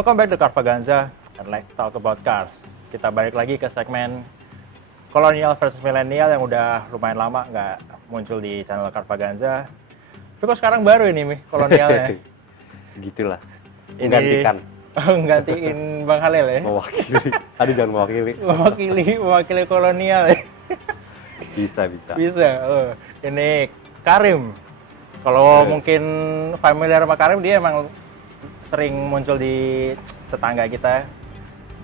Welcome back to Carvaganza and let's talk about cars. Kita balik lagi ke segmen Colonial versus Millennial yang udah lumayan lama nggak muncul di channel Carvaganza. Tapi kok sekarang baru ini, Colonialnya? Gitulah. Ini Menggantikan. Gantiin Bang Halil ya? Mewakili. Tadi jangan mewakili. Mewakili Colonial ya? Bisa. Bisa. Oh, ini Karim. Kalau mungkin familiar sama Karim, dia emang sering muncul di tetangga kita,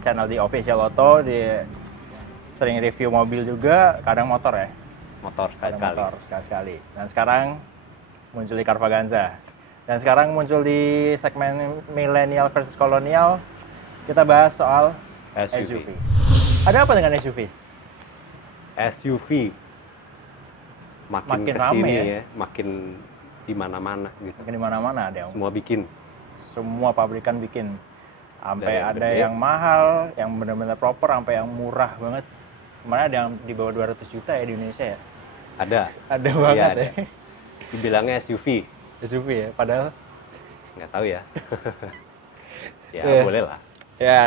channel di Official Auto. Dia sering review mobil juga, kadang motor ya. Motor sekali-sekali. Dan sekarang muncul di Carvaganza. Dan sekarang muncul di segmen Millennial versus Colonial. Kita bahas soal SUV. Ada apa dengan SUV? SUV makin Makin kesini rame ya, makin di mana-mana gitu. Makin di mana-mana ada yang Semua bikin. semua pabrikan bikin. Sampai Dari yang ada gede. yang mahal, yang benar-benar proper, sampai yang murah banget. Kemarin ada yang di bawah 200 juta ya di Indonesia ya? Ada. Ada banget Iya, ya. ada. Dibilangnya SUV. SUV ya, padahal Nggak tahu ya. Ya Iya. boleh lah. ya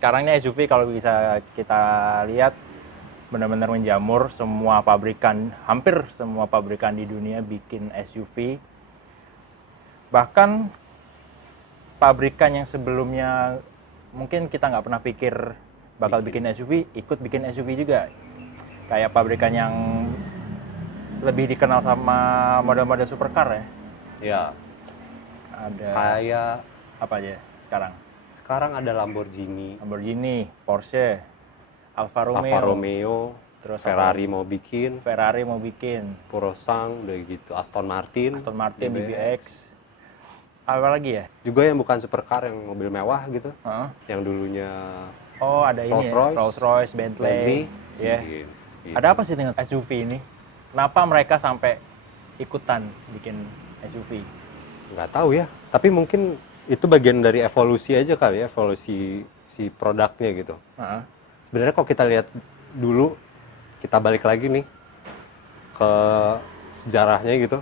sekarangnya SUV kalau bisa kita lihat benar-benar menjamur. Semua pabrikan, hampir semua pabrikan di dunia bikin SUV. Bahkan pabrikan yang sebelumnya mungkin kita nggak pernah pikir bakal bikin SUV, ikut bikin SUV juga. Kayak pabrikan yang lebih dikenal sama model-model supercar ya. Ya, Ada kayak apa aja sekarang? sekarang ada Lamborghini, Lamborghini, Porsche, Alfa Romeo, Alfa Romeo, terus Ferrari mau bikin, Ferrari mau bikin, Purosangue, udah gitu, Aston Martin, Aston Martin, DBX. Apa lagi ya? juga yang bukan supercar, yang mobil mewah gitu, Heeh. yang dulunya Oh, ada ini ya, Rolls-Royce, Bentley. Ya. bikin, gitu. Ada apa sih dengan SUV ini? Kenapa mereka sampai ikutan bikin SUV? Nggak tahu ya, tapi mungkin itu bagian dari evolusi aja kali ya, evolusi si produknya gitu. Heeh. Sebenarnya kalau kita lihat dulu, kita balik lagi nih ke sejarahnya gitu,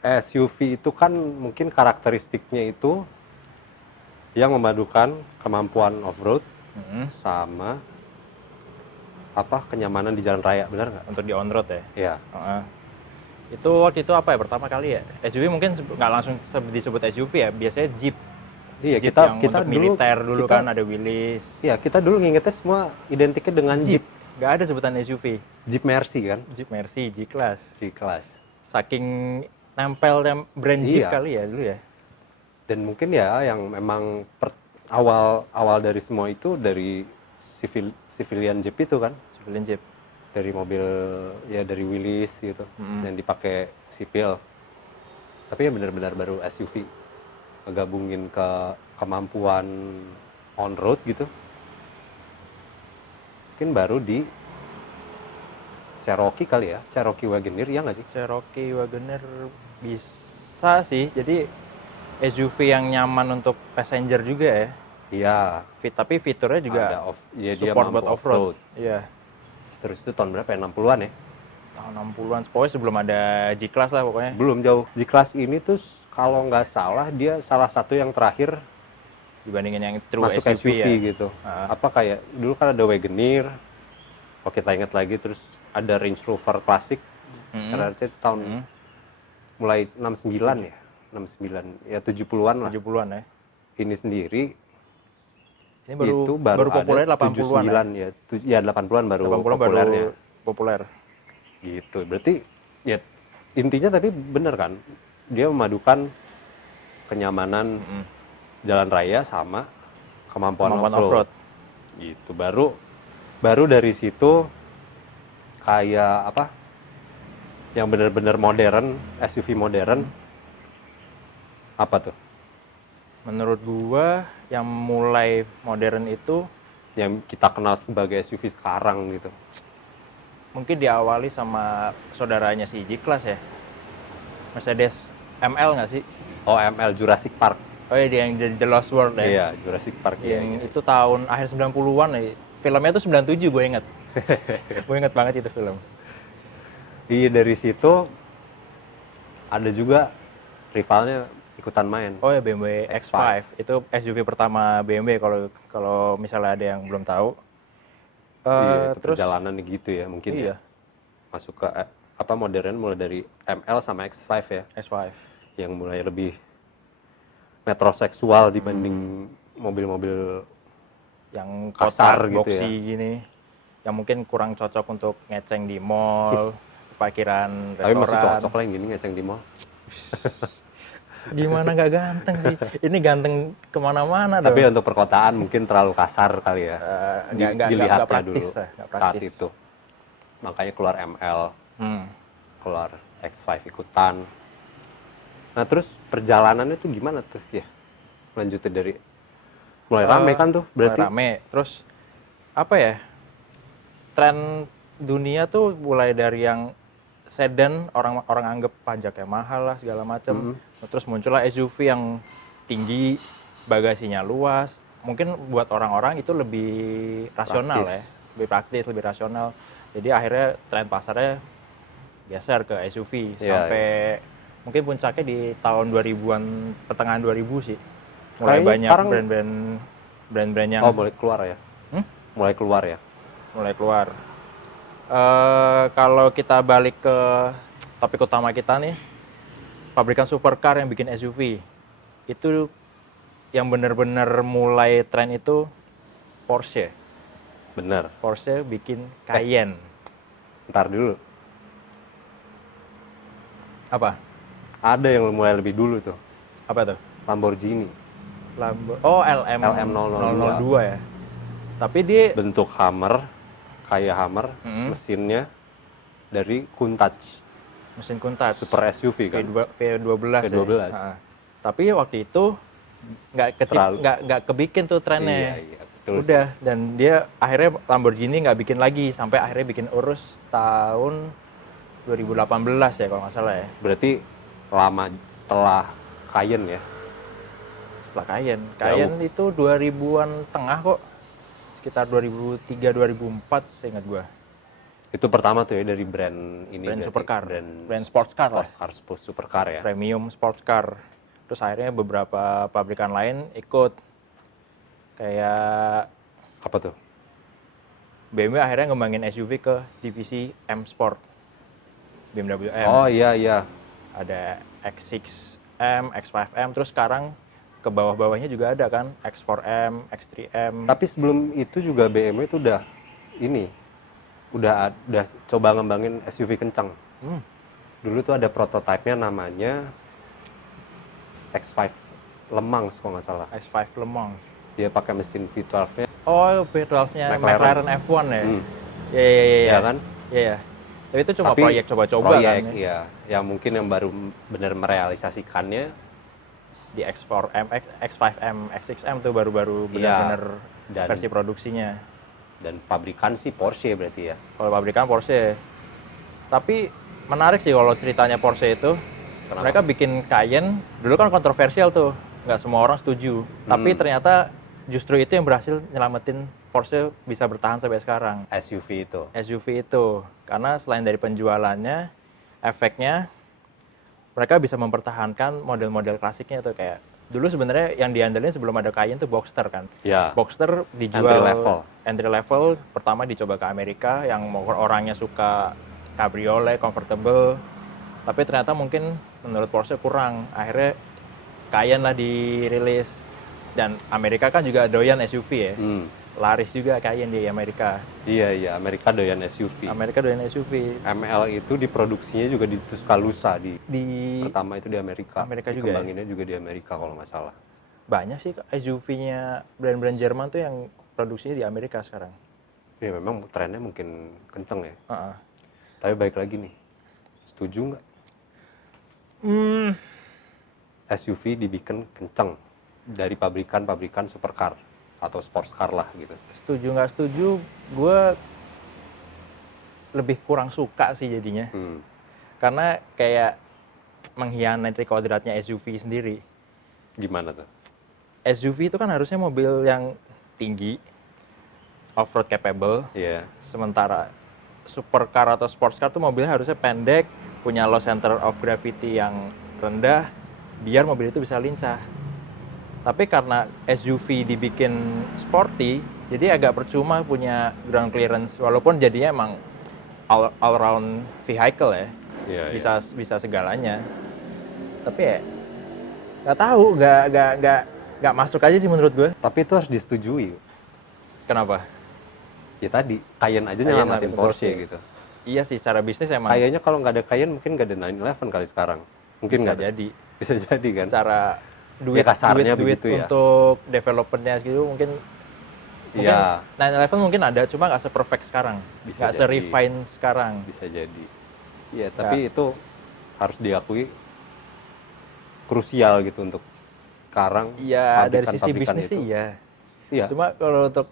SUV itu kan mungkin karakteristiknya itu yang memadukan kemampuan off-road Mm-mm. sama kenyamanan di jalan raya, benar nggak? Untuk di on-road ya? Iya. Heeh. Itu waktu itu apa ya, pertama kali ya? SUV mungkin nggak langsung disebut SUV ya, biasanya Jeep. Iya, Jeep kita yang kita untuk dulu militer dulu kita- kan ada Willys. Iya, kita dulu ngingetnya semua identiknya dengan Jeep. Nggak ada sebutan SUV. Jeep Mercy kan? Jeep Mercy, G-Class. G-Class. Saking nempel brand Jeep Iya. kali ya dulu ya. Dan mungkin ya yang memang awal dari semua itu dari civilian Jeep itu kan, Civilian Jeep. dari mobil ya, dari Willys gitu, Mm-mm. yang dipakai sipil. Tapi ya benar-benar baru SUV ngegabungin ke kemampuan on road gitu. Mungkin baru di Cherokee kali ya, Cherokee Wagoneer, ya nggak sih? Cherokee Wagoneer bisa sih. Jadi SUV yang nyaman untuk passenger juga ya. Iya. Tapi fiturnya juga Ada ya, dia support mampu buat off-road. Iya. Terus itu tahun berapa ya? 60-an ya? Tahun 60-an, pokoknya sebelum ada G-Class lah pokoknya. Belum jauh. G-Class ini tuh kalau nggak salah dia salah satu yang terakhir Dibandingin yang true masuk SUV, SUV ya. gitu. Ah. Apa kayak dulu kan ada Wagoneer, kalau kita ingat lagi, terus ada Range Rover Classic, Mm-mm. RRC itu tahun Mm-mm. mulai 69 ya, 69 ya 70-an lah. 70-an ya. Ini sendiri Ini baru itu baru populer ada 80-an 79 ya. Ya 80-an baru 80-an baru populernya. populer. Gitu. Berarti ya intinya tapi bener kan, dia memadukan kenyamanan Mm-mm. jalan raya sama kemampuan Kemampuan off-road. Gitu. Baru dari situ kayak apa? Yang benar-benar modern, SUV modern. Apa tuh? Menurut gua yang mulai modern itu Yang kita kenal sebagai SUV sekarang gitu. mungkin diawali sama saudaranya si G-Class ya. Mercedes ML nggak sih? Oh, ML Jurassic Park. Oh iya, dia yang The Lost World ya. Iya, Jurassic Park ya. Yang itu tahun akhir 90-an ya. Filmnya tuh 97 gue inget. Gue inget banget itu film. Iya, dari situ ada juga rivalnya ikutan main. Oh ya, BMW X5. Itu SUV pertama BMW kalau misalnya ada yang belum tahu. Iya, itu Terus perjalanannya gitu ya mungkin ya. iya, Masuk ke apa modern mulai dari ML sama X5 ya, X5. yang mulai lebih metroseksual dibanding mobil-mobil Yang kasar kotak gitu boxy ya. gini. Yang mungkin kurang cocok untuk ngeceng di mall, parkiran Tapi masih restoran. cocok lah yang gini ngeceng di mall. Gimana nggak ganteng sih? Ini ganteng kemana-mana Tapi dong. untuk perkotaan mungkin terlalu kasar kali ya. Nggak Dilihatnya praktis dulu lah, nggak saat praktis. itu. Makanya keluar ML, Hmm. keluar X5 ikutan. Nah terus perjalanannya tuh gimana tuh ya? Lanjutin dari mulai rame kan tuh Mulai berarti. rame. Terus apa ya? Tren dunia tuh mulai dari yang sedan, orang anggap pajaknya mahal lah segala macam. Terus muncullah SUV yang tinggi, bagasinya luas. Mungkin buat orang-orang itu lebih rasional Praktis. ya, lebih praktis, lebih rasional. Jadi akhirnya tren pasarnya geser ke SUV Iya, sampai mungkin puncaknya di tahun 2000-an, pertengahan 2000 sih. Mulai Kayaknya banyak sekarang- brand-brand yang Oh mulai keluar ya? Hmm? Mulai keluar ya? mulai keluar. Kalau kita balik ke topik utama kita nih, pabrikan supercar yang bikin SUV itu yang benar-benar mulai tren itu Porsche. Bener. Porsche bikin Cayenne. Ntar dulu. Apa? Ada yang mulai lebih dulu tuh. Apa tuh? Lamborghini. Oh, LM002 ya. Tapi dia Bentuk Hummer, kayak Hummer, Mm-mm. mesinnya dari Countach, mesin Countach super SUV kan. V12 V12. ya. Tapi waktu itu nggak kebikin tuh trennya. Iya, betul Udah, dan dia akhirnya Lamborghini nggak bikin lagi sampai akhirnya bikin Urus tahun 2018 ya kalau nggak salah ya. Berarti lama setelah Cayenne ya. Setelah Cayenne. Cayenne itu 2000-an tengah kok. Sekitar 2003-2004 seingat gua. Itu pertama tuh ya dari brand ini. Brand berarti. supercar. Brand sports car lah. Supercar ya. Premium sports car. Terus akhirnya beberapa pabrikan lain ikut. Kayak Apa tuh? BMW akhirnya ngembangin SUV ke divisi M Sport. BMW M. Oh iya. Ada X6M, X5M, terus sekarang ke bawah-bawahnya juga ada kan, X4M, X3M. Tapi sebelum itu juga BMW itu udah coba ngembangin SUV kencang. Dulu tuh ada prototipenya namanya X5 Le Mans kalau nggak salah. X5 Le Mans. Dia pakai mesin V12-nya. Oh, V12-nya McLaren. McLaren F1 ya? Hmm. Iya. Ya kan? Iya. Tapi itu cuma Tapi proyek coba-coba proyek, kan. ya. Yang mungkin yang baru benar merealisasikannya Di X4M, X5M, X6M tuh baru-baru benar-benar dan- versi produksinya. dan pabrikan sih Porsche berarti ya. Kalau pabrikan Porsche. Tapi menarik sih kalau ceritanya Porsche itu. Kenapa? Mereka bikin Cayenne, dulu kan kontroversial tuh. Nggak semua orang setuju. Tapi ternyata justru itu yang berhasil nyelamatin Porsche bisa bertahan sampai sekarang. SUV itu. SUV itu. Karena selain dari penjualannya, efeknya, mereka bisa mempertahankan model-model klasiknya tuh kayak dulu sebenarnya yang diandelin sebelum ada Cayenne tuh Boxster kan. Ya. Boxster dijual Entry level. entry level pertama dicoba ke Amerika yang orangnya suka cabriolet, comfortable. Tapi ternyata mungkin menurut Porsche kurang. Akhirnya Cayenne lah dirilis. Dan Amerika kan juga doyan SUV ya. Laris juga Cayenne di Amerika. Iya, Amerika doyan SUV. Amerika doyan SUV. ML itu diproduksinya juga di Tuscaloosa Di pertama itu di Amerika. Amerika juga ya? Dikembanginnya juga di Amerika kalau nggak salah. banyak sih SUV-nya brand-brand Jerman tuh yang produksinya di Amerika sekarang. Ya memang trennya mungkin kenceng ya. Uh-uh. Tapi baik lagi nih, setuju nggak SUV dibikin kenceng dari pabrikan supercar atau sports car lah gitu? Setuju nggak setuju, gue lebih kurang suka sih jadinya. Karena kayak mengkhianati kodratnya SUV sendiri. Gimana tuh? SUV itu kan harusnya mobil yang tinggi, off-road capable. Iya. Sementara supercar atau sports car tuh mobilnya harusnya pendek, punya low center of gravity yang rendah, biar mobil itu bisa lincah. Tapi karena SUV dibikin sporty, jadi agak percuma punya ground clearance, walaupun jadinya emang all round vehicle ya, Iya, iya. bisa segalanya. Tapi ya nggak tahu, nggak masuk aja sih menurut gue. Tapi itu harus disetujui. Kenapa? Ya tadi, Cayenne aja Cayenne nyelamatin nyelamatin Porsche Porsche. gitu. Iya sih, secara bisnis emang Kayaknya kalau nggak ada Cayenne mungkin nggak ada 911 kali sekarang. Mungkin bisa nggak ada. jadi. Bisa jadi kan. Secara duit, kasarnya duit begitu ya. untuk developernya gitu mungkin Iya, 911 mungkin ada, cuma nggak se-perfect sekarang, Bisa nggak jadi. se-refine sekarang. bisa jadi. Iya, tapi itu harus diakui krusial gitu untuk sekarang. Iya, dari sisi pabrikan-pabrikan bisnis sih itu. iya. Iya. Cuma kalau untuk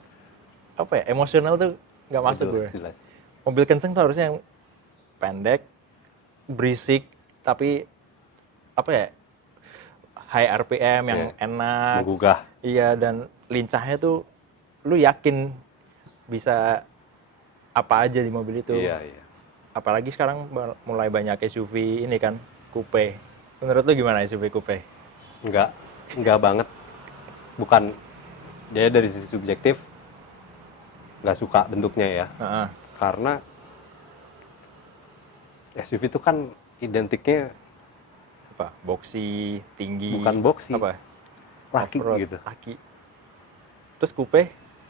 apa ya, emosional tuh nggak masuk gue. Jelas. Mobil kenceng tuh harusnya yang pendek, berisik, tapi apa ya, high RPM yang Iya. enak. Menggugah. Iya, dan lincahnya tuh lu yakin bisa apa aja di mobil itu. Iya, iya. Apalagi sekarang mulai banyak SUV ini kan, coupe. Menurut lu gimana SUV coupe? Enggak banget. Bukan, jadi dari sisi subjektif nggak suka bentuknya ya. Heeh. Karena SUV itu kan identiknya Apa? Boxy, tinggi. bukan boxy, Apa? laki Off-road, gitu. laki. Terus coupe?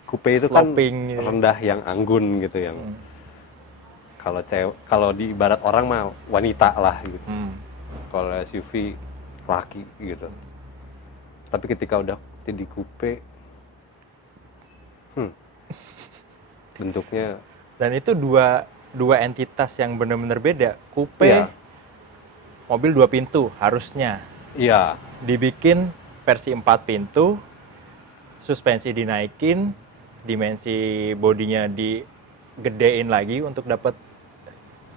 Coupe itu kan Sloping gitu. rendah yang anggun gitu, yang Hmm. kalau di ibarat orang mah wanita lah gitu. Hmm. Kalau SUV laki gitu. Tapi ketika udah jadi coupe, bentuknya Dan itu dua entitas yang benar-benar beda. Coupe, Iya. mobil 2 pintu harusnya. iya, Dibikin versi 4 pintu, suspensi dinaikin, dimensi bodinya digedein lagi untuk dapat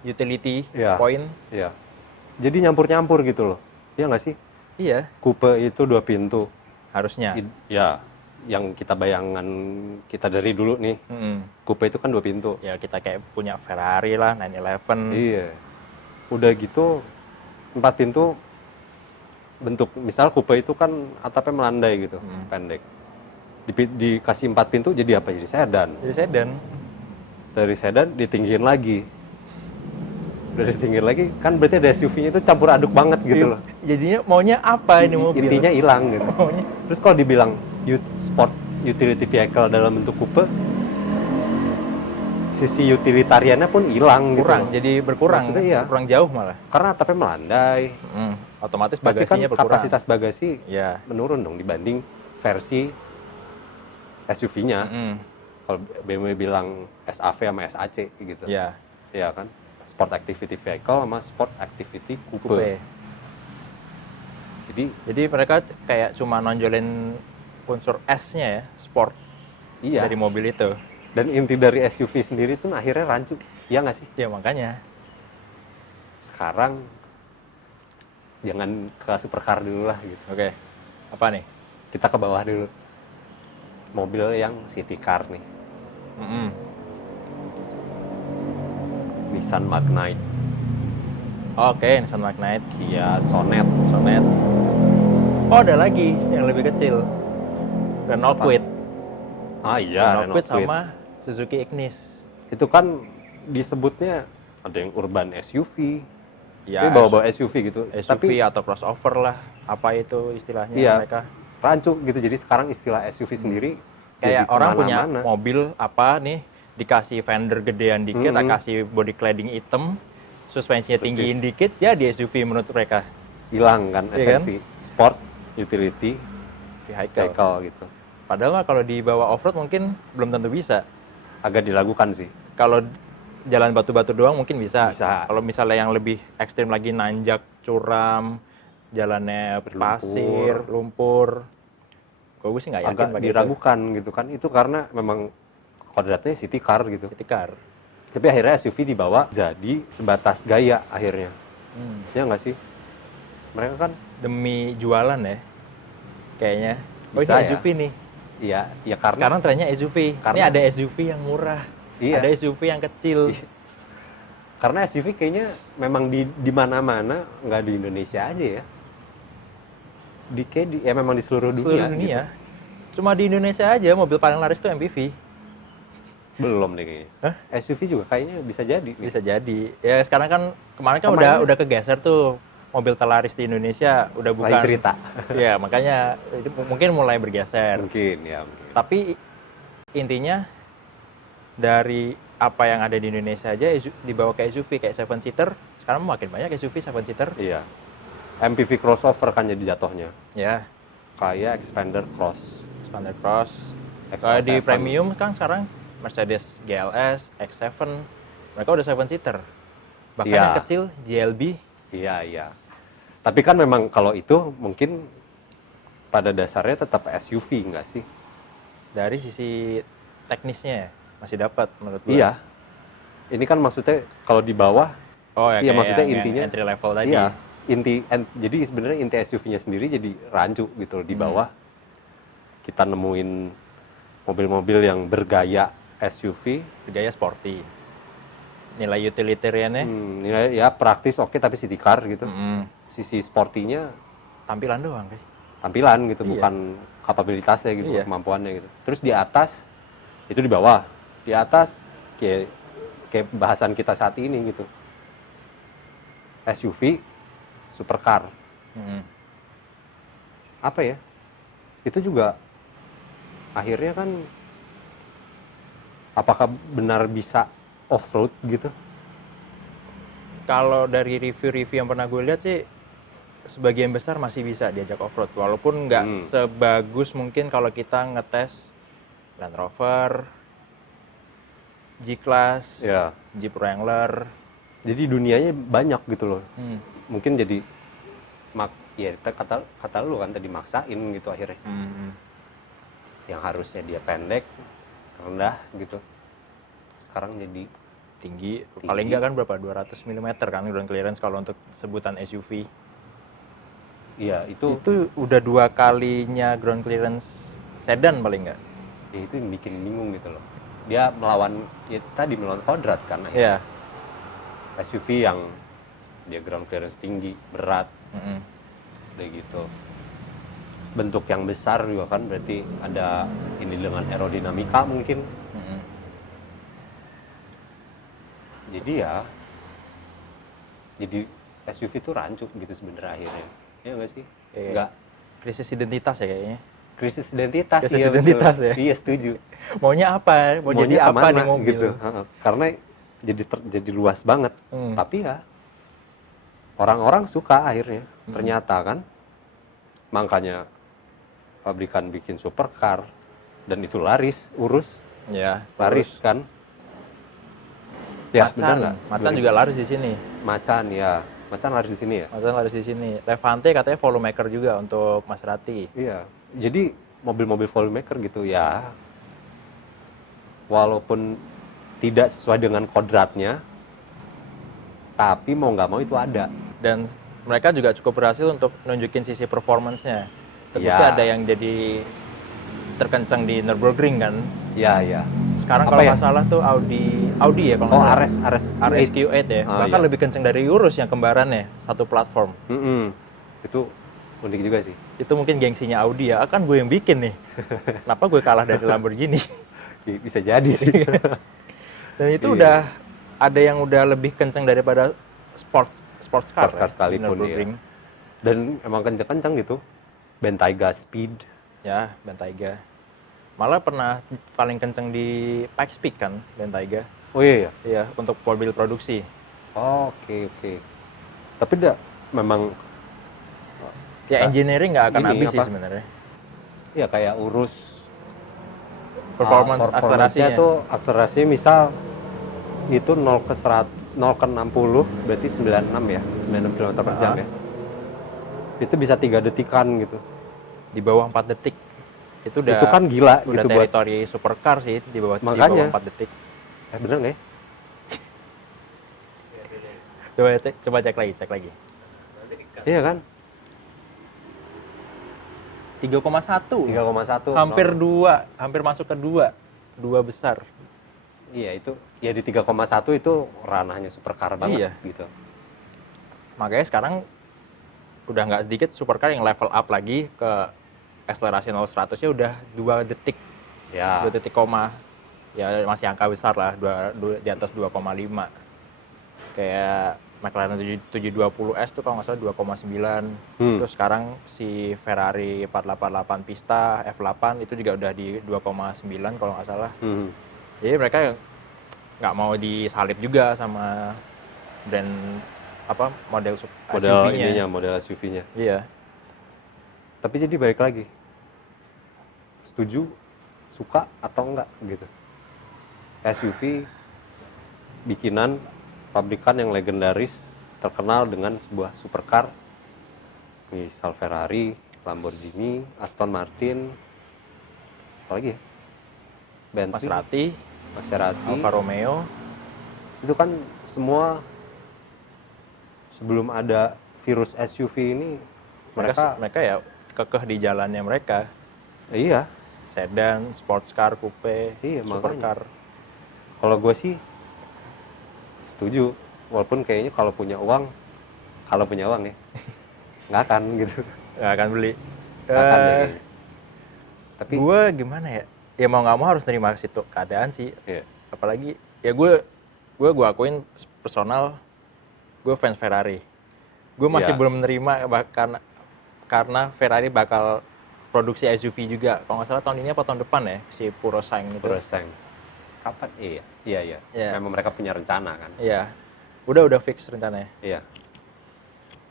utility Iya. point. iya. Jadi nyampur-nyampur gitu loh. Iya nggak sih? Iya, Coupe itu 2 pintu. harusnya. Ya, yang kita bayangan kita dari dulu nih, Mm-mm. coupe itu kan 2 pintu. Ya kita kayak punya Ferrari lah, 911. Iya. Udah gitu 4 pintu, bentuk misal coupe itu kan atapnya melandai gitu, pendek. Dikasih 4 pintu jadi apa? Jadi sedan. Jadi sedan. Dari sedan ditinggiin lagi. Udah ditinggiin lagi, kan berarti ada SUV-nya itu campur aduk banget gitu loh. Jadinya maunya apa ini mobil? Intinya hilang gitu. Maunya Terus kalau dibilang sport utility vehicle dalam bentuk coupe, sisi utilitariannya pun hilang gitu. kurang, jadi berkurang. Maksudnya iya. Kurang jauh malah. Karena atapnya melandai, Otomatis pasti kan bagasinya berkurang. kapasitas bagasi Ya. menurun dong dibanding versi SUV-nya. Kalau BMW bilang SAV sama SAC gitu. Ya. Iya kan? Sport activity vehicle sama sport activity coupe. Coupe. Jadi Mereka kayak cuma nonjolin unsur S-nya ya, sport iya. dari mobil itu. Dan inti dari SUV sendiri tuh akhirnya rancu. Iya nggak sih? Ya makanya. Sekarang jangan ke supercar dulu lah gitu. Oke. Apa nih? Kita ke bawah dulu. Mobil yang city car nih. Nissan Magnite, Oke, Nissan Magnite, Kia Sonet. Oh, ada lagi yang lebih kecil. Renault Apa? Kwid. Ah iya, Renault Kwid Kwid. sama Suzuki Ignis. Itu kan disebutnya ada yang urban SUV, Ya, tapi bawa-bawa SUV gitu. SUV Tapi atau crossover lah, apa itu istilahnya Iya. mereka. rancu gitu. Jadi sekarang istilah SUV sendiri Kayak jadi orang punya kemana-mana. mobil apa nih, dikasih fender gedean dikit, kasih body cladding hitam, suspensinya Persis. tinggiin dikit, jadi SUV menurut mereka. hilang kan Iya kan? esensi sport utility Vehicle. vehicle gitu. Padahal mah kalau dibawa off-road mungkin belum tentu bisa. Agak diragukan sih. Kalau jalan batu-batu doang mungkin bisa. Bisa. Kalau misalnya yang lebih ekstrim lagi, nanjak, curam, jalannya Berlumpur. pasir, lumpur. Gue sih nggak yakin Agak pakai diragukan gitu kan. Itu karena memang kodratnya city car gitu. itu. City car. Tapi akhirnya SUV dibawa jadi sebatas gaya akhirnya. Ya nggak sih? Mereka kan Demi jualan ya, kayaknya. Oh, Bisa ini ya. SUV nih. iya karena Sekarang trennya SUV. Ini Karena- ada SUV yang murah. Iya. Ada SUV yang kecil. Iya. Karena SUV kayaknya memang di mana-mana, nggak di Indonesia aja ya. ya memang di seluruh dunia. Seluruh dunia. Cuma di Indonesia aja mobil paling laris itu MPV. Gitu. Belum deh kayaknya. Hah? SUV juga kayaknya bisa jadi. Bisa jadi. Ya sekarang kan kemarin kan Kemarin udah kegeser tuh mobil terlaris di Indonesia udah bukan. Lain cerita. Ya makanya itu mungkin mulai bergeser. Mungkin ya. Mungkin. Tapi intinya dari apa yang ada di Indonesia aja dibawa ke SUV kayak 7-seater. Sekarang makin banyak SUV 7-seater. Iya. MPV crossover kan jadi jatuhnya. Ya. Kayak Xpander Cross. Xpander Cross. XL7. Di premium kan sekarang Mercedes GLS, X7, mereka udah 7-seater. Bahkan Iya. yang kecil GLB. Iya. Tapi kan memang kalau itu mungkin pada dasarnya tetap SUV nggak sih? Dari sisi teknisnya masih dapat menurut gue. Iya. Ini kan maksudnya kalau di bawah, Oh ya, iya kayak maksudnya yang intinya entry level tadi. iya, jadi sebenarnya inti SUV-nya sendiri jadi rancu gitu loh. Di bawah kita nemuin mobil-mobil yang bergaya SUV, Gaya sporty. Nilai utilitariannya ya praktis oke tapi city car gitu. Sisi sportinya tampilan doang guys. tampilan gitu, Iya. bukan kapabilitasnya gitu, Iya. kemampuannya gitu. Terus di atas itu di bawah, di atas kayak bahasan kita saat ini gitu. SUV, supercar, apa ya? Itu juga akhirnya kan apakah benar bisa off-road gitu? Kalau dari review-review yang pernah gue lihat sih sebagian besar masih bisa diajak off-road walaupun nggak sebagus mungkin kalau kita ngetes Land Rover, G-Class, Ya. Jeep Wrangler. Jadi dunianya banyak gitu loh. Mungkin jadi ya kata lu kan tadi maksain gitu akhirnya. Yang harusnya dia pendek, rendah gitu. Sekarang jadi Tinggi. Paling nggak kan berapa? 200 mm kan ground clearance kalau untuk sebutan SUV. iya itu Udah 2 kalinya ground clearance sedan paling nggak? ya itu yang bikin bingung gitu loh. Dia melawan kodrat kan. Iya. SUV yang dia ground clearance tinggi, berat, udah gitu. Bentuk yang besar juga kan berarti ada ini dengan aerodinamika mungkin. Jadi jadi SUV itu rancu gitu sebenarnya akhirnya. Ya nggak sih? Iya. Nggak Krisis identitas ya kayaknya. krisis identitas. Krisis iya, identitas betul. ya. Iya setuju. Maunya apa? Mau jadi apa kemana nih mobil? gitu. Karena jadi luas banget. Tapi ya orang-orang suka akhirnya. Ternyata kan makanya pabrikan bikin supercar dan itu laris, Ya, laris kan. Ya, benar Macan, nggak? Macan juga laris di sini. Macan ya. Macan laris di sini ya? Macan laris di sini. Levante katanya volume maker juga untuk Maserati. Iya. Jadi mobil-mobil volume maker gitu ya. Walaupun tidak sesuai dengan kodratnya, tapi mau nggak mau itu ada. Dan mereka juga cukup berhasil untuk nunjukin sisi performance-nya. Terbukti Ya. ada yang jadi terkencang di Nürburgring kan. Iya. Sekarang Apa kalau ya? nggak salah tuh Audi ya kalau Oh, nggak salah. RS RSQ8 ya. Oh, Bahkan iya. lebih kencang dari Urus yang kembarannya, satu platform. Itu unik juga sih. Itu mungkin gengsinya Audi ya. Kan gue yang bikin nih. Kenapa gue kalah dari Lamborghini? Bisa jadi sih. Dan itu Iya. udah ada yang udah lebih kencang daripada sports car Sports car ya, sekalipun, di Nürburgring. Dan emang kencang-kencang gitu. Bentayga Speed. Ya, Bentayga. Malah pernah paling kencang di Pikes Peak kan, Bentayga. Oh iya. Iya, untuk mobil produksi. Oke. Tapi memang Ya engineering nggak akan Ini habis sih apa? sebenarnya. ya kayak urus Performance akselerasinya. tuh akselerasinya misal itu 0 ke 100, 0 ke 60 berarti 96 ya, 96 km per jam ya. Itu bisa 3 detikan gitu. Di bawah 4 detik. Itu udah Itu kan gila udah gitu buat. teritori supercar sih di bawah Makanya. 4 detik. Bener nggak ya? Coba cek lagi. Iya kan? 3,1. 3,1. Hampir 2, hampir masuk ke 2. 2 besar. Iya itu ya di 3,1 itu ranahnya supercar banget Iya. gitu. Makanya sekarang udah nggak sedikit supercar yang level up lagi ke akselerasi 0-100-nya udah 2 detik. Ya. 2 detik koma. Ya masih angka besar lah, di atas 2,5. Kayak McLaren 720S tuh kalau nggak salah 2,9. Terus sekarang si Ferrari 488 Pista F8 itu juga udah di 2,9 kalau nggak salah. Jadi mereka nggak mau disalip juga sama brand model SUV-nya. Model SUV-nya. Iya. Tapi jadi balik lagi, setuju, suka atau enggak gitu. SUV bikinan pabrikan yang legendaris, terkenal dengan sebuah supercar, misal Ferrari, Lamborghini, Aston Martin, apalagi ya? Bentley, Maserati, Alfa Romeo. Itu kan semua sebelum ada virus SUV ini mereka ya kekeh di jalannya mereka. Iya. Sedan, sports car, coupe, iya, supercar. Kalau gue sih setuju, walaupun kayaknya kalau punya uang ya nggak akan gitu. Nggak akan beli. Tapi gue gimana ya? Ya mau nggak mau harus nerima situ keadaan sih. Iya. Apalagi ya gue akuin personal, gue fans Ferrari. Gue masih belum menerima karena Ferrari bakal produksi SUV juga. Kalau nggak salah tahun ini apa tahun depan ya, si Purosangue itu. Purosangue. Kapan? Iya. Memang mereka punya rencana kan. Iya. Udah fix rencananya. Iya.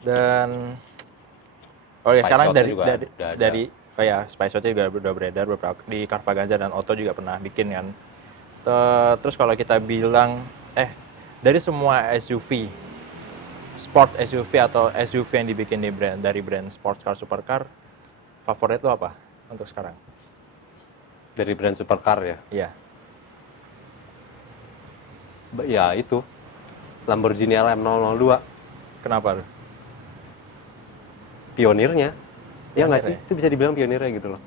Dan sekarang dari Spice Yacht juga udah beredar beberapa di Carvaganza dan Otto juga pernah bikin kan. Terus kalau kita bilang dari semua SUV, sport SUV atau SUV yang dibikin dari brand sports car, supercar, favorit lo apa untuk sekarang? Dari brand supercar ya? Iya. Ya itu, Lamborghini LM002. Kenapa? Pionirnya. Ya nggak sih? Itu bisa dibilang pionirnya gitu loh.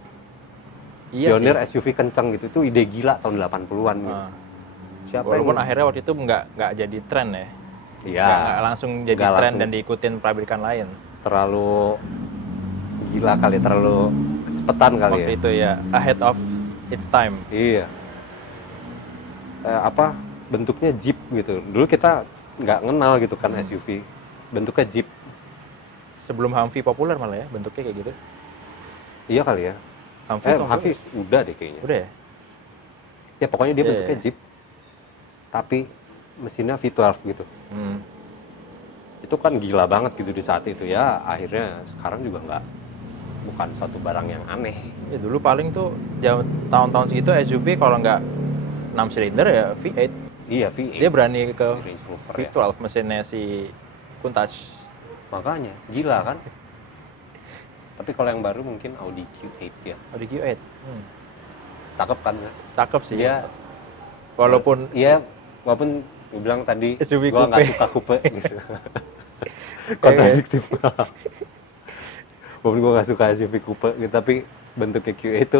Iya pionir sih. SUV kencang gitu, itu ide gila tahun 80-an gitu. Walaupun akhirnya waktu itu nggak jadi tren ya. Iya. Nggak langsung jadi tren dan diikutin pabrikan lain. Terlalu gila kali, terlalu kecepatan kali waktu itu ya, ahead of its time. Iya. Bentuknya Jeep gitu. Dulu kita nggak kenal gitu kan SUV. Bentuknya Jeep. Sebelum Humvee populer malah ya, bentuknya kayak gitu. Iya kali ya. Humvee udah deh kayaknya. Udah ya? Ya pokoknya dia bentuknya Jeep. Tapi mesinnya V12 gitu. Itu kan gila banget gitu di saat itu ya. Akhirnya sekarang juga bukan suatu barang yang aneh. Ya dulu paling tuh tahun-tahun segitu SUV kalau nggak 6 silinder ya V8. Iya, V8. Dia berani ke V12 ya. mesinnya si Countach. Makanya, gila kan? Tapi kalau yang baru mungkin Audi Q8 ya. Audi Q8. Cakep kan? Cakep sih. Dia walaupun gue bilang tadi SUV gue nggak suka coupe gitu. Kontradiktif. Walaupun gue nggak suka SUV coupe gitu, tapi bentuknya Q8 itu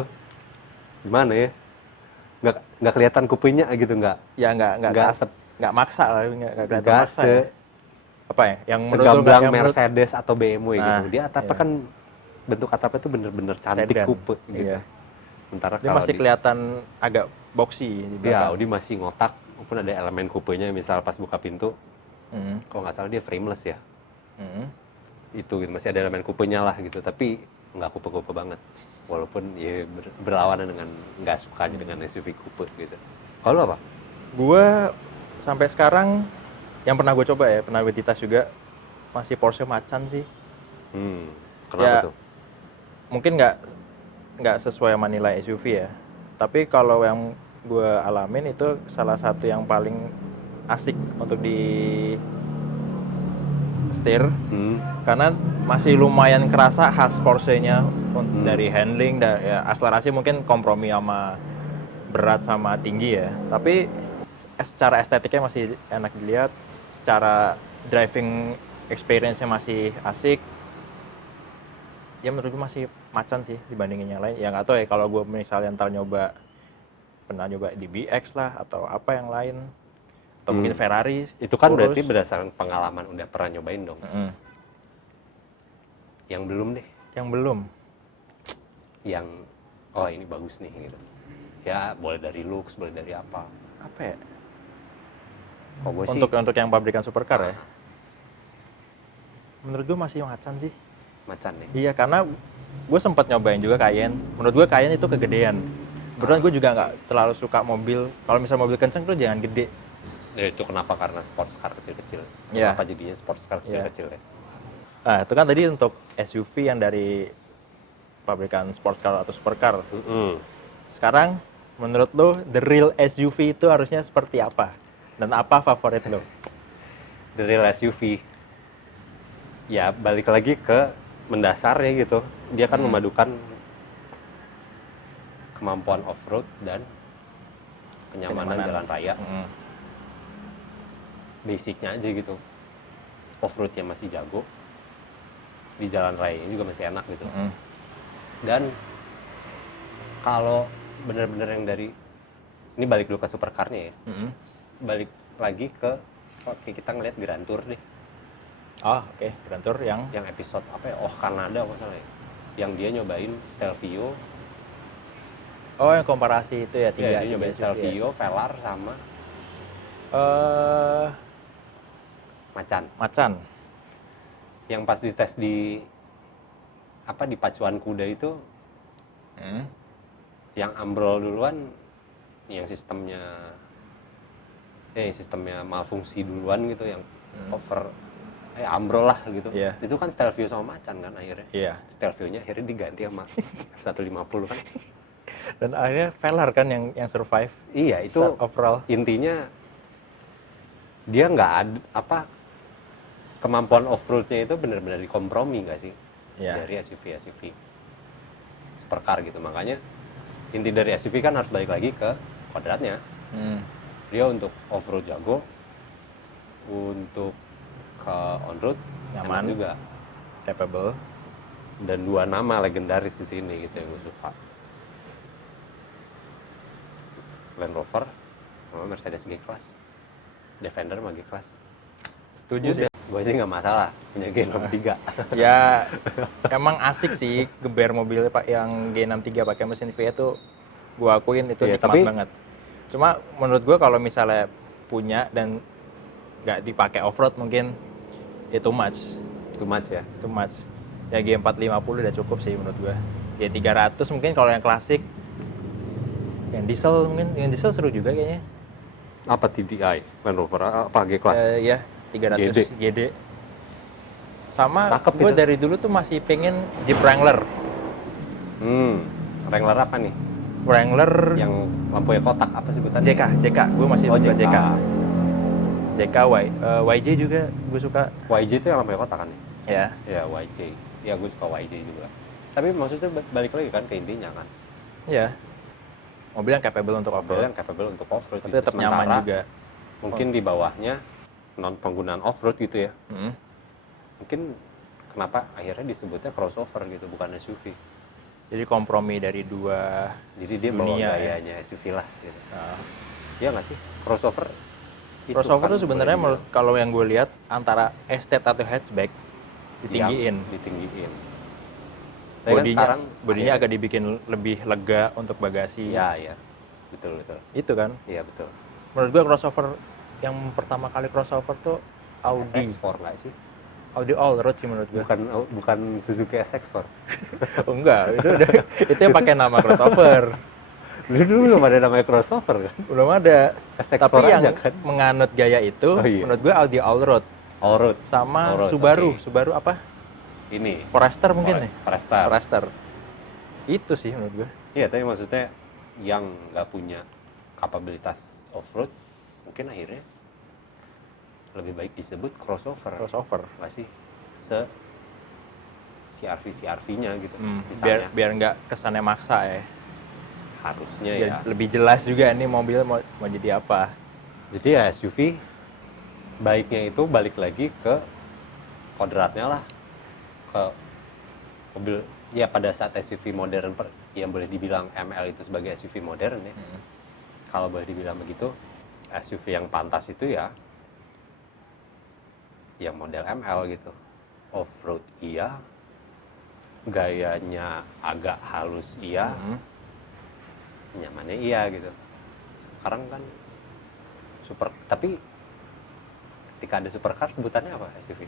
gimana ya? Nggak kelihatan kupenya gitu, nggak asep, nggak maksa lah, nggak kelihatan maksa ya. Apa ya yang segamblang Mercedes atau BMW gitu. Dia atapnya iya. kan bentuk atapnya tuh bener-bener cantik coupe gitu. Iya. Sementara dia masih kelihatan agak boxy di belakang. Iya, Audi masih ngotak, walaupun ada elemen kupenya, misal pas buka pintu, kalau nggak salah dia frameless ya. Itu gitu, masih ada elemen kupenya lah gitu, tapi nggak coupe-coupe banget. Walaupun ya berlawanan dengan nggak sukanya dengan SUV coupe gitu. Kalau apa? Gue sampai sekarang yang pernah gue coba ya, pernah gue ditas juga, masih Porsche Macan sih. Kenapa ya, tuh? Mungkin nggak sesuai sama nilai SUV ya. Tapi kalau yang gue alamin itu salah satu yang paling asik untuk di setir, karena masih lumayan kerasa khas Porsche-nya dari handling dan ya, akselerasi mungkin kompromi sama berat sama tinggi ya. Tapi secara estetiknya masih enak dilihat, secara driving experience-nya masih asik. Ya menurut gue masih Macan sih dibandingin yang lain. Ya nggak tahu ya kalau gue misalnya ntar pernah nyoba di BX lah atau apa yang lain. Atau mungkin Ferrari. Itu kan berarti berdasarkan pengalaman udah pernah nyobain dong. Yang belum deh. Yang belum. Yang oh ini bagus nih gitu. Ya boleh dari looks, boleh dari apa. Apa ya? Kok gue sih Untuk yang pabrikan supercar ya. Menurut gue masih Macan sih. Macan nih. Iya, karena gue sempat nyobain juga Cayenne. Menurut gue Cayenne itu kegedean. Kebetulan gue juga nggak terlalu suka mobil. Kalau misal mobil kenceng tuh jangan gede. Ya itu kenapa? Karena sports car kecil-kecil. Iya. Kenapa jadinya sports car kecil-kecil ya? Nah, itu kan tadi untuk SUV yang dari pabrikan sports car atau supercar. Sekarang, menurut lo, the real SUV itu harusnya seperti apa? Dan apa favorit lo? The real SUV. Ya balik lagi ke mendasarnya gitu. Dia kan memadukan kemampuan off-road dan kenyamanan jalan raya. Basicnya aja gitu. Off-roadnya masih jago, di jalan rayanya juga masih enak gitu. Dan kalau bener-bener yang dari ini balik dulu ke supercarnya ya. Balik lagi ke oke, kita ngeliat Grand Tour deh. Oh, oke. Grand Tour yang Episode apa ya? Oh, Kanada masalah ya. Yang dia nyobain Stelvio. Oh, yang komparasi itu ya, Dia nyobain Stelvio, Velar sama Macan. Yang pas dites di di pacuan kuda itu yang ambrol duluan, yang sistemnya malfungsi duluan gitu, yang ambrol lah gitu. Itu kan Stelvio sama Macan kan akhirnya. Stelvio-nya akhirnya diganti sama F150 kan. Dan akhirnya Velar kan yang survive. Iya, itu overall. Intinya dia nggak ada kemampuan off-roadnya itu benar-benar dikompromi nggak sih dari SUV supercar gitu. Makanya inti dari SUV kan harus balik lagi ke kodratnya. Dia untuk off-road jago, untuk ke on-road nyaman juga, capable, dan dua nama legendaris di sini gitu yang gue suka, Land Rover sama Mercedes G-Class, Defender sama G-Class. Setuju sih. Gue sih nggak masalah punya G63. Ya emang asik sih geber mobilnya Pak, yang G63 pakai mesin V itu gue akuin itu nikmat banget. Cuma menurut gue kalau misalnya punya dan nggak dipakai off-road mungkin itu too much ya. G450 udah cukup sih menurut gue. G300 mungkin kalau yang klasik, yang diesel mungkin, yang diesel seru juga kayaknya. Apa TDI Land Rover apa G-Class? Ya 300 GD. Sama gue dari dulu tuh masih pengen Jeep Wrangler. Wrangler apa nih? Wrangler yang lampunya kotak, apa sebutannya? JK. Gue masih suka JK. YJ juga gue suka. YJ itu yang lampunya kotak kan? Ya. Ya YJ. Ya gue suka YJ juga. Tapi maksudnya balik lagi kan ke intinya kan? Iya. Mobil yang capable untuk off-road. Tapi tetap nyaman juga. Mungkin di bawahnya non penggunaan off-road gitu ya. Mungkin kenapa akhirnya disebutnya crossover gitu, bukan SUV. Jadi kompromi dari dua. Jadi dia bawa gayanya SUV lah gitu. Iya nggak sih? Crossover Crossover itu sebenarnya kalau yang gue lihat antara estate atau hatchback ditinggiin. Bodinya agak dibikin lebih lega untuk bagasi. Iya. Betul. Itu kan? Iya, betul. Menurut gue crossover yang pertama kali crossover tuh Audi. SX4 nggak sih? Audi Allroad sih menurut gue. Bukan Suzuki SX4. Enggak, itu yang pakai nama crossover. Dulu belum ada namanya crossover kan? Belum ada. SX4 tapi yang kan? menganut gaya itu, menurut gue Audi Allroad. Sama Subaru. Okay. Subaru apa? Ini. Forester mungkin nih. Forester. Itu sih menurut gue. Iya, tapi maksudnya yang nggak punya kapabilitas off-road, mungkin akhirnya lebih baik disebut crossover. Nggak sih? CRV-nya gitu. Biar nggak kesannya maksa ya. Harusnya ya. Lebih jelas juga nih mobil mau jadi apa. Jadi ya SUV baiknya itu balik lagi ke kodratnya lah, ke mobil ya. Pada saat SUV modern yang boleh dibilang ML itu sebagai SUV modern ya, kalau boleh dibilang begitu, SUV yang pantas itu ya yang model ML gitu. Off-road iya, gayanya agak halus iya, nyamannya iya gitu. Sekarang kan tapi ketika ada supercar sebutannya apa SUV?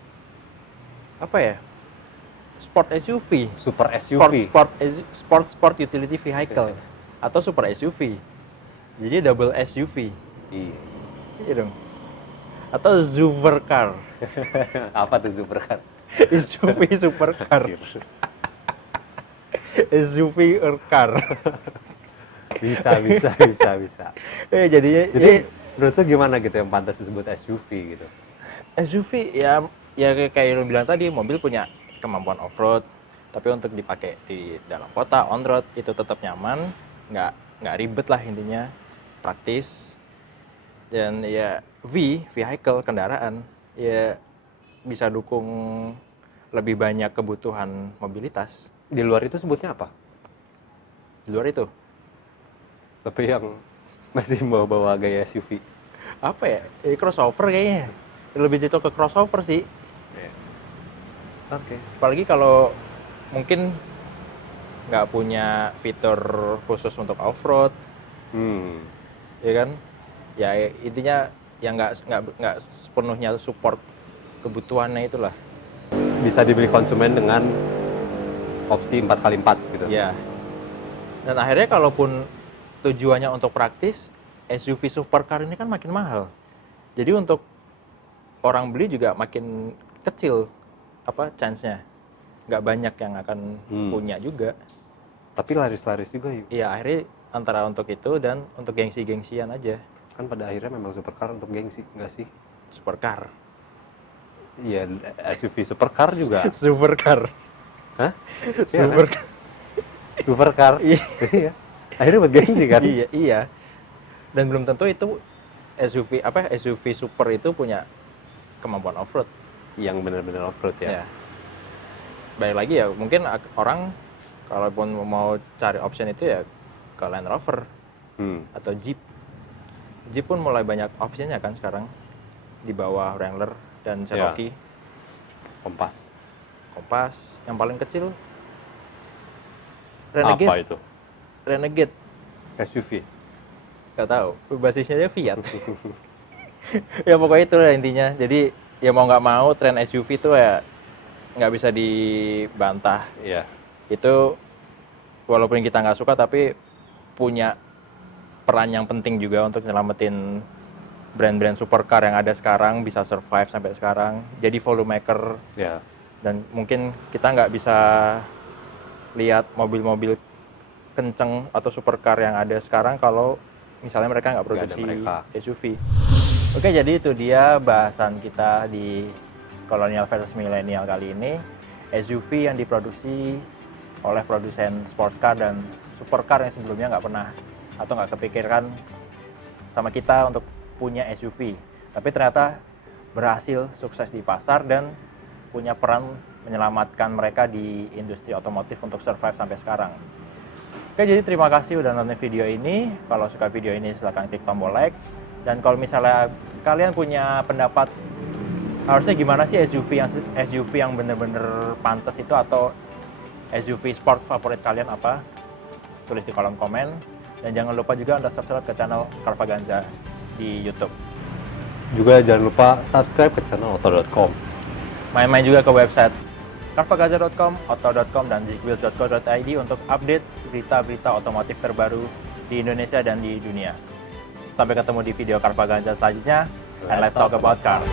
Apa ya? Sport SUV. Super SUV. Sport utility vehicle atau super SUV. Jadi double SUV. Iya. Iya dong. Atau supercar. Apa tuh supercar? SUV supercar. SUV car. bisa. Jadinya Jadi menurut lu gimana gitu yang pantas disebut SUV gitu? SUV ya kayak lu bilang tadi, mobil punya kemampuan off-road, tapi untuk dipakai di dalam kota, on-road itu tetap nyaman, nggak ribet lah intinya, praktis, dan ya vehicle, kendaraan, ya bisa dukung lebih banyak kebutuhan mobilitas. Di luar itu sebutnya apa? Di luar itu, Tapi yang masih bawa-bawa gaya SUV. apa ya? Crossover kayaknya, lebih cocok ke crossover sih. Oke. Apalagi kalau mungkin nggak punya fitur khusus untuk off-road, ya kan? Ya intinya yang nggak sepenuhnya support kebutuhannya itulah. Bisa dibeli konsumen dengan opsi 4x4 gitu. Ya. Dan akhirnya kalaupun tujuannya untuk praktis, SUV supercar ini kan makin mahal. Jadi untuk orang beli juga makin kecil chance-nya. Nggak banyak yang akan punya juga. Tapi laris-laris juga yuk. Iya, akhirnya antara untuk itu dan untuk gengsi-gengsian aja. Kan pada akhirnya memang supercar untuk gengsi, nggak sih? Supercar. Iya, SUV supercar juga. Supercar. Hah? Supercar. Supercar. Iya. Akhirnya buat gengsi kan? Iya. Dan belum tentu itu SUV super itu punya kemampuan off-road. Yang benar-benar off-road ya. Baik lagi ya, mungkin orang kalaupun mau cari option itu ya ke Land Rover atau Jeep. Jeep pun mulai banyak optionnya kan sekarang di bawah Wrangler dan Cherokee. Kompas, yang paling kecil Renegade. Apa itu? Renegade. SUV. Gak tahu, basisnya aja Fiat. Ya pokoknya itu lah intinya. Jadi ya mau nggak mau tren SUV itu ya nggak bisa dibantah. Iya. Itu walaupun kita nggak suka tapi punya peran yang penting juga untuk nyelamatin brand-brand supercar yang ada sekarang, bisa survive sampai sekarang, jadi volume maker. Ya. Dan mungkin kita nggak bisa lihat mobil-mobil kenceng atau supercar yang ada sekarang kalau misalnya mereka nggak produksi SUV. Oke, jadi itu dia bahasan kita di Kolonial versus Millennial kali ini. SUV yang diproduksi oleh produsen sports car dan supercar yang sebelumnya nggak pernah atau nggak kepikirkan sama kita untuk punya SUV. Tapi ternyata berhasil sukses di pasar dan punya peran menyelamatkan mereka di industri otomotif untuk survive sampai sekarang. Oke, jadi terima kasih udah nonton video ini. Kalau suka video ini silahkan klik tombol like. Dan kalau misalnya kalian punya pendapat harusnya gimana sih SUV yang bener-bener pantas itu, atau SUV sport favorit kalian apa, tulis di kolom komen. Dan jangan lupa juga Anda subscribe ke channel Carvaganza di YouTube. Juga jangan lupa subscribe ke channel Oto.com. Main-main juga ke website carvaganza.com, oto.com, dan zigwheels.co.id untuk update berita-berita otomotif terbaru di Indonesia dan di dunia. Sampai ketemu di video Carvaganza selanjutnya, and let's talk about cars.